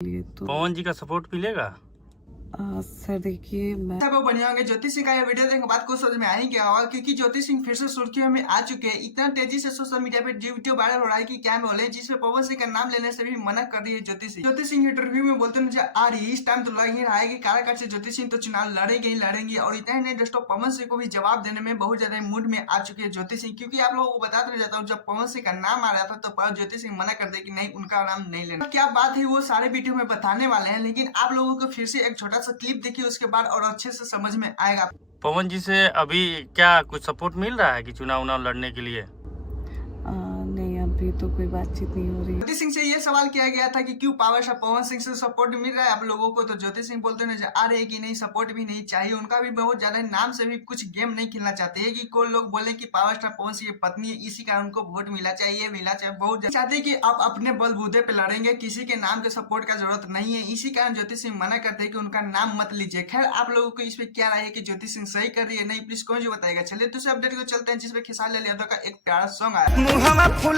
लिए तो पवन जी का सपोर्ट मिलेगा। सर देखिए मैं सब बढ़िया होंगे। ज्योति सिंह का ये वीडियो देखने के बाद कुछ समझ में आ ही गया होगा, क्योंकि ज्योति सिंह फिर से सुर्खियों में आ चुके हैं। इतना तेजी से सोशल मीडिया पे वीडियो वायरल हो रहा है कि क्या बोले, जिसमें पवन सिंह का नाम लेने से भी मना कर रही है ज्योति सिंह। ज्योति सिंह इंटरव्यू में बोलते नजर आ रही है। इस टाइम तो लग ही रहा है कि काराकाट से ज्योति सिंह तो चुनाव लड़ेंगे ही लड़ेंगे। और इतना ही नहीं दोस्तों, पवन सिंह को भी जवाब देने में बहुत ज्यादा मूड में आ चुकी है ज्योति सिंह। क्योंकि आप लोगों को बताते रह जाता हूँ, जब पवन सिंह का नाम आ रहा था तो ज्योति सिंह मना कर दे कि नहीं, उनका नाम नहीं लेना। क्या बात है वो सारे वीडियो में बताने वाले हैं, लेकिन आप लोगों को फिर से एक छोटा सा क्लिप देखिए, उसके बाद और अच्छे से समझ में आएगा। पवन जी से अभी क्या कुछ सपोर्ट मिल रहा है कि चुनाव उनाव लड़ने के लिए? नहीं, अभी तो कोई बातचीत नहीं हो रही। ज्योति सिंह से ये सवाल किया गया था कि क्यों पावर स्टार पवन सिंह से सपोर्ट मिल रहा है आप लोगों को, तो ज्योति सिंह बोलते नजर आ रहे हैं कि नहीं, सपोर्ट भी नहीं चाहिए। उनका भी बहुत ज्यादा नाम से भी कुछ गेम नहीं खेलना चाहते हैं कि कोई लोग बोले कि पावर स्टार पवन सिंह की पत्नी है, इसी कारण उनको वोट मिला चाहिए बहुत चाहते हैं कि आप अपने बलबूते पे लड़ेंगे, किसी के नाम के सपोर्ट का जरूरत नहीं है। इसी कारण ज्योति सिंह मना करते हैं कि उनका नाम मत लीजिए। खैर, आप लोगों को इस पे क्या राय है कि ज्योति सिंह सही कर रही है नहीं, प्लीज कौन जो बताएगा। चलिए दूसरे अपडेट को चलते हैं, जिसमें खेसारी लाल यादव का एक प्यारा सॉन्ग आया।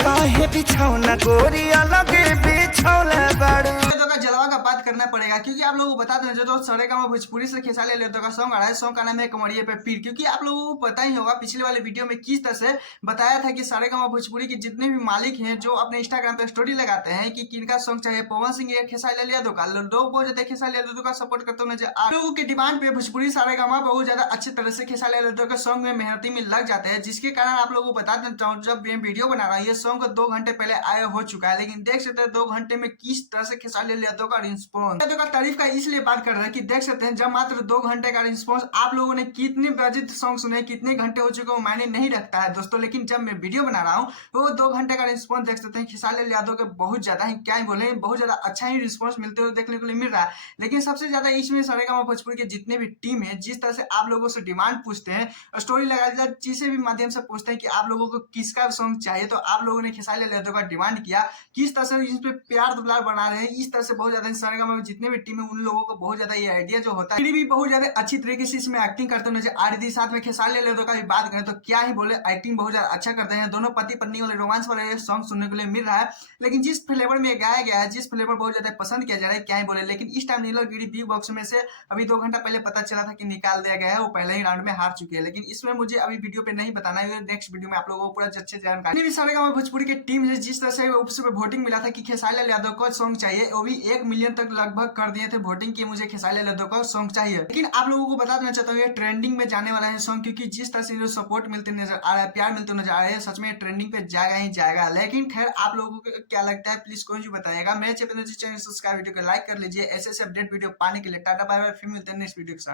काहे बिछौना गोरी अलग बिछौना बाड़ू। का जलवा का बात करना पड़ेगा, क्योंकि आप लोगों को बता दें जो सरेगामा भोजपुरी से खेसारी लाल यादव का सॉन्ग आ रहा है। सॉन्ग का नाम है कमरिए पे पीर। क्योंकि आप लोगों को पता ही होगा पिछले वाले वीडियो में किस तरह से बताया था कि सरेगामा भोजपुरी के जितने भी मालिक हैं जो अपने इंस्टाग्राम पे स्टोरी लगाते हैं कि किनका सॉन्ग चाहिए, पवन सिंह या खेसारी लाल यादव का। लोग बहुत ज्यादा खेसारी लाल यादव का सपोर्ट करते हुए नजर आ लोगों की डिमांड पे भोजपुरी सरेगामा बहुत ज्यादा अच्छी तरह से खेसारी लाल यादव के सॉन्ग में मेहनती में लग जाते हैं, जिसके कारण आप लोगों को बता देता हूँ, जब ये वीडियो बना रहा है ये सॉन्ग 2 घंटे पहले आया हो चुका है, लेकिन देख सकते हैं 2 घंटे में किस तरह से खेसारी लाल यादव का रिस्पॉन्स का तारीफ का इसलिए बात कर रहे हैं कि देख सकते हैं जब मात्र 2 घंटे का रिस्पॉन्स आप लोगों ने कितने बजित सॉन्ग सुने, कितने घंटे हो चुके वो मायने नहीं रखता है दोस्तों। लेकिन जब मैं वीडियो बना रहा हूँ वो 2 घंटे का रिस्पॉन्स देख सकते हैं खेसारी लाल यादव के बहुत ज्यादा ही क्या ही बोले, बहुत ज्यादा अच्छा ही रिस्पॉन्स मिलते हुए देखने को मिल रहा है। लेकिन सबसे ज्यादा इसमें सरेगामा भोजपुरी के जितने भी टीम है, जिस तरह से आप लोगों से डिमांड पूछते हैं, स्टोरी लगा चीजें भी माध्यम से पूछते हैं कि आप लोगों को किसका सॉन्ग चाहिए, तो आप लोगों ने खेसारी लाल यादव का डिमांड किया। किस तरह से इस पे प्यार दुलार बना रहे हैं, इस तरह से बहुत ज्यादा सरेगामा में जितने भी टीम है उन लोगों को बहुत ज्यादा ये आइडिया जो होता है भी बहुत ज्यादा अच्छी तरीके से इसमें एक्टिंग करते हुए नजर आ रही थी। साथ में खेसारी लाल यादव का भी बात करें तो क्या ही बोले, एक्टिंग बहुत ज्यादा अच्छा करते हैं। दोनों पति पत्नी वाले रोमांस वाले सॉन्ग सुनने को मिल रहा है, लेकिन जिस फ्लेवर में गाया गया है, जिस फ्लेवर बहुत ज्यादा पसंद किया जा रहा है, क्या ही बोले। लेकिन इस टाइम नीलगिरी बिग बॉक्स में से अभी 2 घंटा पहले पता चला था कि निकाल दिया गया है, वो पहले ही राउंड में हार चुके हैं। लेकिन इसमें मुझे अभी वीडियो पे नहीं बताना है, नेक्स्ट वीडियो में आप लोगों को पूरा अच्छे जानकारी भी सरेगामा भोजपुरी की टीम है। जिस तरह से उसमें वोटिंग मिला था कि खेसारी लाल यादव को सॉन्ग चाहिए, वो भी 1 मिलियन तक लगभग कर दिए थे वोटिंग की मुझे खेसारी लाल यादव का सॉन्ग चाहिए। लेकिन आप लोगों को बता देना चाहता हूँ ये ट्रेंडिंग में जाने वाला है सॉन्ग, क्योंकि जिस तरह से जो सपोर्ट मिलते नजर आ रहा है, प्यार मिलते नजर आ रहे हैं, सच में ट्रेंडिंग पे जाएगा ही जाएगा। लेकिन खैर आप लोगों को क्या लगता है प्लीज कोई जो बताएगा। मेरे चैनल सब्सक्राइब, वीडियो को लाइक कर लीजिए। ऐसे अपडेट वीडियो पाने के लिए। टाटा बाय बाय, फिर मिलते हैं नेक्स्ट वीडियो के साथ।